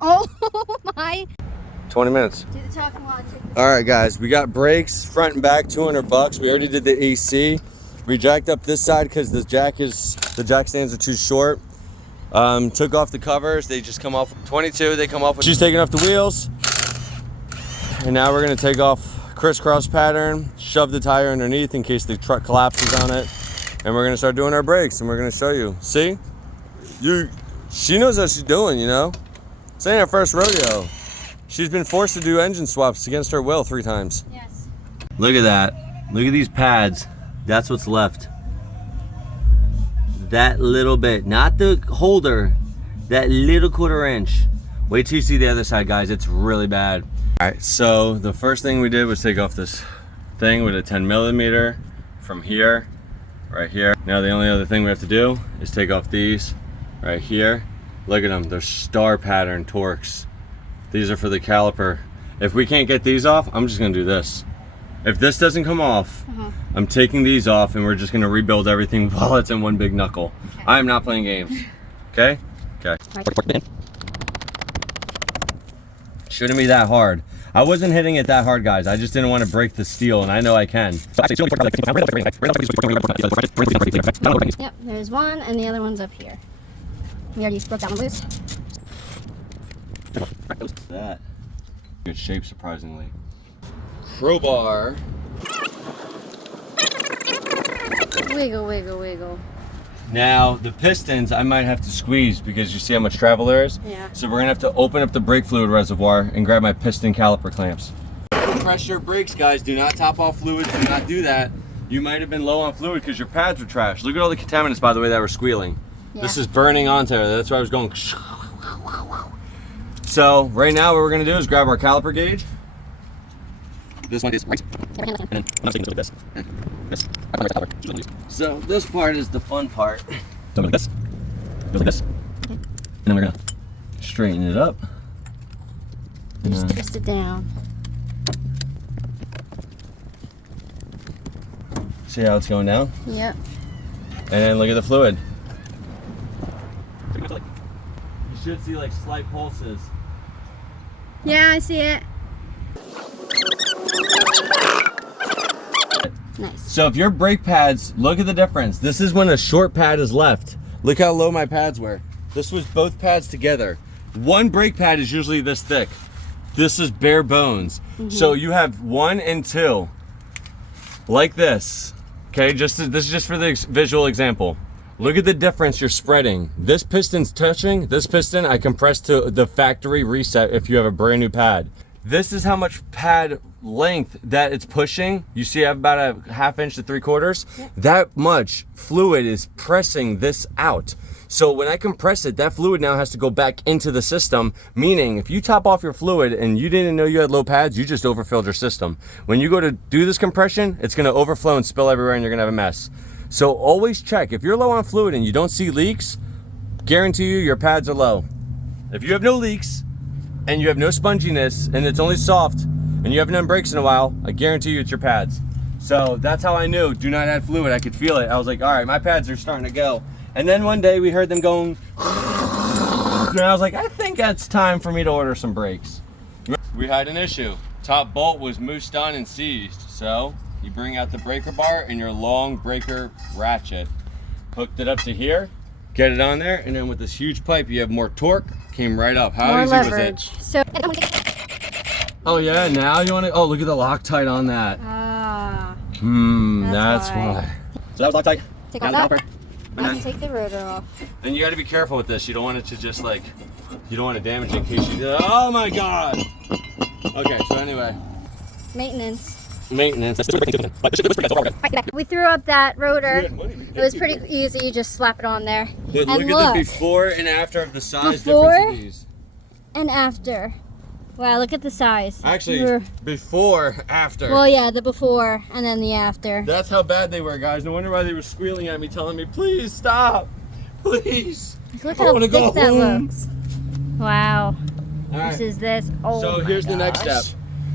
Oh my. 20 minutes. Do the talking while I take this. All right, guys, we got brakes, front and back, $200. We already did the AC. We jacked up this side because the jack stands are too short. Took off the covers. They just come off 22. They come off with. She's taking off the wheels. And now we're gonna take off crisscross pattern, shove the tire underneath in case the truck collapses on it. And we're gonna start doing our brakes and we're gonna show you. See? She knows what she's doing, you know? This ain't her first rodeo. She's been forced to do engine swaps against her will 3 times. Yes. Look at that. Look at these pads. That's what's left. That little bit, not the holder, that little 1/4 inch. Wait till you see the other side, guys. It's really bad. All right, so the first thing we did was take off this thing with a 10mm from here, right here. Now the only other thing we have to do is take off these right here. Look at them, they're star pattern Torx. These are for the caliper. If we can't get these off, I'm just gonna do this. If this doesn't come off, I'm taking these off and we're just gonna rebuild everything while it's in one big knuckle. Okay. I am not playing games, okay? Okay. Shouldn't be that hard. I wasn't hitting it that hard, guys. I just didn't want to break the steel, and I know I can. Yep, there's one, and the other one's up here. We already broke that one loose. That. Good shape, surprisingly. Crowbar. Wiggle, wiggle, wiggle. Now, the pistons, I might have to squeeze because you see how much travel there is? Yeah. So we're gonna have to open up the brake fluid reservoir and grab my piston caliper clamps. Compress your brakes, guys. Do not top off fluids. Do not do that. You might have been low on fluid because your pads were trash. Look at all the contaminants, by the way, that were squealing. Yeah. This is burning onto it. That's why I was going. So right now what we're gonna do is grab our caliper gauge. This one is right. And then I'm taking this like this. This. So this part is the fun part. So like this. Goes like this. Okay. And then we're gonna straighten it up. Just twist it down. See how it's going down? Yep. And then look at the fluid. You should see like slight pulses. Yeah, I see it. Nice. So if your brake pads, look at the difference. This is when a short pad is left. Look how low my pads were. This was both pads together. One brake pad is usually this thick. This is bare bones. So you have 1 and 2, like this. Okay, this is just for the visual example. Look at the difference you're spreading. This piston's touching, this piston I compressed to the factory reset if you have a brand new pad. This is how much pad length that it's pushing. You see I have about a 1/2 inch to 3/4. Yep. That much fluid is pressing this out. So when I compress it, that fluid now has to go back into the system, meaning if you top off your fluid and you didn't know you had low pads, you just overfilled your system. When you go to do this compression, it's gonna overflow and spill everywhere and you're gonna have a mess. So always check. If you're low on fluid and you don't see leaks, guarantee you your pads are low. If you have no leaks and you have no sponginess and it's only soft and you haven't done brakes in a while, I guarantee you it's your pads. So that's how I knew, do not add fluid. I could feel it. I was like, all right, my pads are starting to go. And then one day we heard them going, and I was like, I think it's time for me to order some brakes. We had an issue. Top bolt was moosed on and seized. So you bring out the breaker bar and your long breaker ratchet. Hooked it up to here, get it on there, and then with this huge pipe, you have more torque, came right up. How more easy leverage. was it? Oh yeah, now you want to, oh look at the Loctite on that. Ah. That's why. So that was Loctite. Take off that. And then take the rotor off. And you got to be careful with this. You don't want it to just like, you don't want to damage it in case you do. Oh my God. Okay, so anyway. Maintenance. We threw up that rotor. It was pretty easy. You just slap it on there. But and look at the before and after of the size before difference of these. And after. Wow, look at the size. Actually, before, after. Well, yeah, the before and then the after. That's how bad they were, guys. No wonder why they were squealing at me, telling me, please stop. Please. Look how thick that looks. Wow. All right. This is this. Oh, so here's the next step.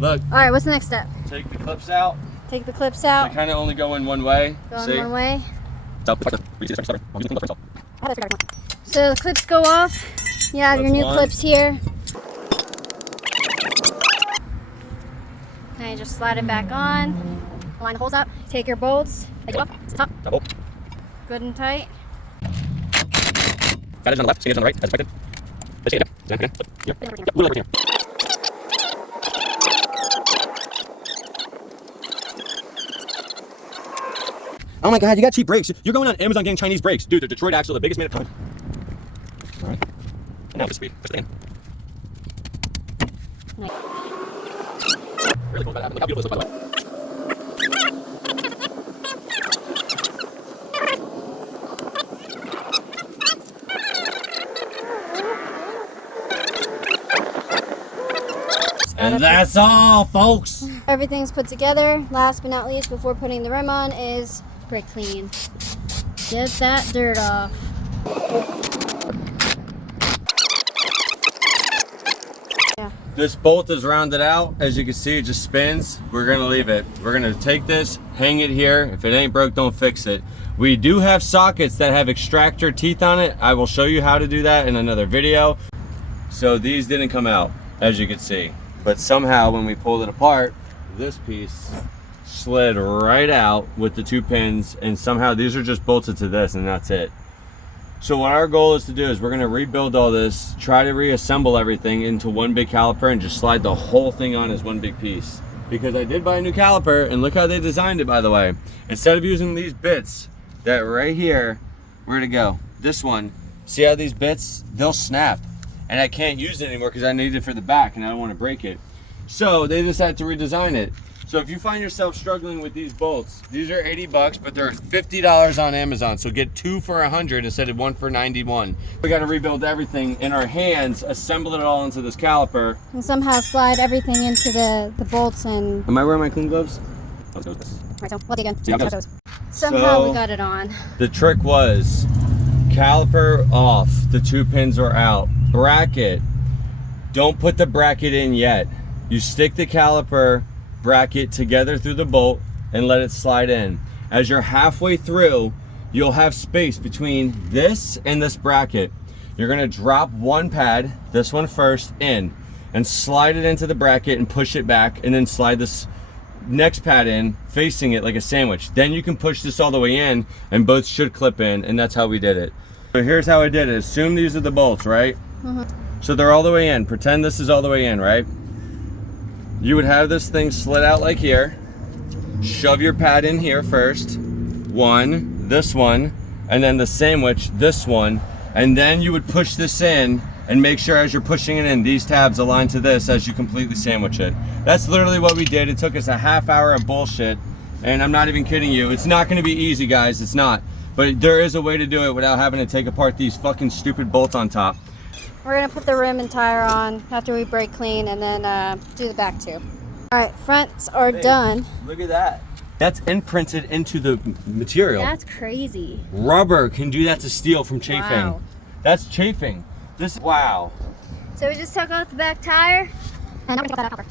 Look. All right, what's the next step? Take the clips out. Take the clips out. They kind of only go in one way. Go in one way. So the clips go off. You have your new clips here. Now you just slide it back on, line the holes up, take your bolts, take it off, it's top, Double. good and tight. Pad is on the left, skin is on the right, as expected. Let's get it down. Here. Yep. Yep. Move it over here. Oh my god, you got cheap brakes. You're going on Amazon getting Chinese brakes. Dude, the Detroit axle, the biggest man at time. Alright. And now the speed. Push it in. Nice. Really cool that happened. Look how beautiful this looks, by the way. And that's all, folks. Everything's put together. Last but not least, before putting the rim on, is brake clean. Get that dirt off. Yeah. This bolt is rounded out. As you can see, it just spins. We're gonna leave it. We're gonna take this, hang it here. If it ain't broke, don't fix it. We do have sockets that have extractor teeth on it. I will show you how to do that in another video. So these didn't come out, as you can see. But somehow when we pulled it apart, this piece slid right out with the 2 pins, and somehow these are just bolted to this, and that's it. So what our goal is to do is we're gonna rebuild all this, try to reassemble everything into one big caliper and just slide the whole thing on as one big piece. Because I did buy a new caliper, and look how they designed it, by the way. Instead of using these bits that right here, where'd it go? This one, see how these bits, they'll snap. And I can't use it anymore because I need it for the back and I don't want to break it. So they decided to redesign it. So if you find yourself struggling with these bolts, these are 80 bucks, but they're $50 on Amazon. So get 2 for 100 instead of 1 for 91. We got to rebuild everything in our hands, assemble it all into this caliper. And somehow slide everything into the bolts and... Am I wearing my clean gloves? Let's go with this. Alright, so we'll dig in. See how it goes. Somehow we got it on. The trick was caliper off, the 2 pins are out. Bracket, don't put the bracket in yet. You stick the caliper bracket together through the bolt and let it slide in. As you're halfway through, you'll have space between this and this bracket. You're gonna drop one pad, this one first, in and slide it into the bracket and push it back, and then slide this next pad in facing it like a sandwich. Then you can push this all the way in and both should clip in, and that's how we did it. So here's how I did it. Assume these are the bolts, right? So they're all the way in. Pretend this is all the way in, right? You would have this thing slid out like here. Shove your pad in here first. One, this one, and then the sandwich, this one. And then you would push this in and make sure as you're pushing it in, these tabs align to this as you completely sandwich it. That's literally what we did. It took us a half hour of bullshit. And I'm not even kidding you. It's not gonna be easy, guys. It's not. But there is a way to do it without having to take apart these fucking stupid bolts on top. We're gonna put the rim and tire on after we brake clean, and then do the back too. All right, fronts are done. Look at that. That's imprinted into the material. That's crazy. Rubber can do that to steel from chafing. Wow. That's chafing. This, wow. So we just took off the back tire, and now we're gonna put that cover.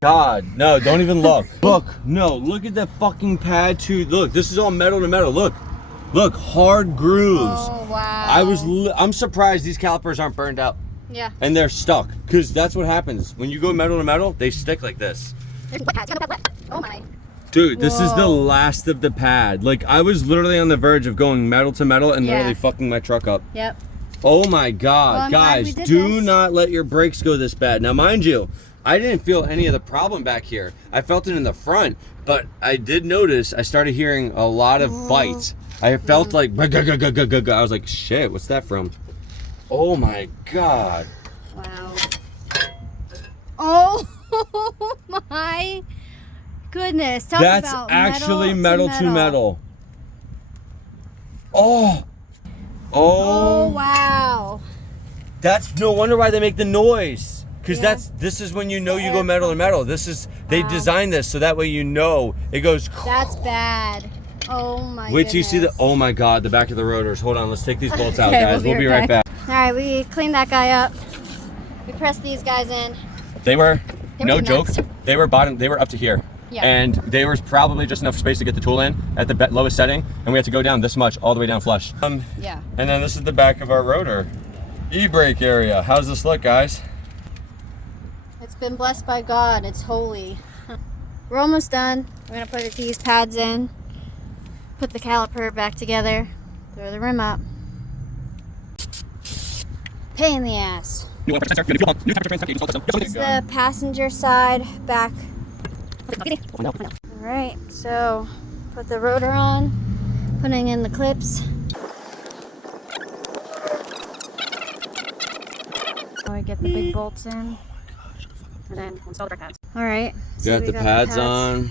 God, no, don't even look. Look, no, look at that fucking pad too. Look, this is all metal to metal. Look, hard grooves. Oh, wow. I'm surprised these calipers aren't burned out. Yeah. And they're stuck, because that's what happens. When you go metal to metal, they stick like this. Oh my. Dude, this is the Whoa. last of the pad. Like, I was literally on the verge of going metal to metal and literally fucking my truck up. Yep. Oh my God, Well, I'm glad we guys, did do this. not let your brakes go this bad. Now, mind you, I didn't feel any of the problem back here. I felt it in the front, but I did notice I started hearing a lot of bites. I felt like, I was like, shit, what's that from? Oh my God. Wow. Oh my goodness. Talk That's about actually metal to metal. Oh. Oh, wow. That's no wonder why they make the noise. Because Yeah. this is when you know you go metal to metal. This is, they designed this so that way you know it goes. That's bad. Oh my Wait till you see the, goodness. oh my God, the back of the rotors. Hold on, let's take these bolts out, Okay, guys. We'll be right back. All right, we cleaned that guy up. We pressed these guys in. They were no joke, nuts. they were up to here. Yeah. And there was probably just enough space to get the tool in at the lowest setting, and we had to go down this much all the way down flush. Yeah. And then this is the back of our rotor. E-brake area. How's this look, guys? It's been blessed by God. It's holy. we're almost done. We're gonna put these pads in, put the caliper back together, throw the rim up. Pain in the ass. This is the passenger side back. Alright, so put the rotor on, putting in the clips. I get the big bolts in, and then install the brake pads. Alright, so Got the pads on,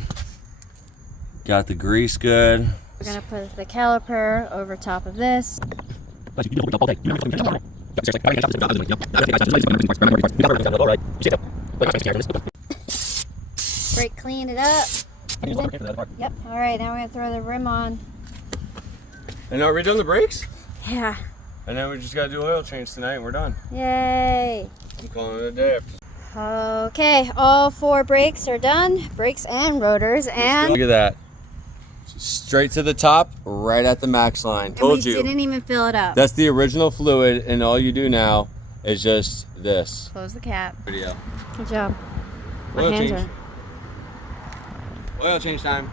got the grease good. We're gonna put the caliper over top of this. Brake clean it up. Yep. All right, now we're gonna throw the rim on. And are we done the brakes? Yeah. And then we just gotta do oil change tonight and we're done. Yay. I'm calling it a day. Okay, all 4 brakes are done. Brakes and rotors, and Look at that. Straight to the top, right at the max line. Told you. We didn't even fill it up. That's the original fluid, and all you do now is just this. Close the cap. Video. Good job. My Oil hands change. are. Oil change time.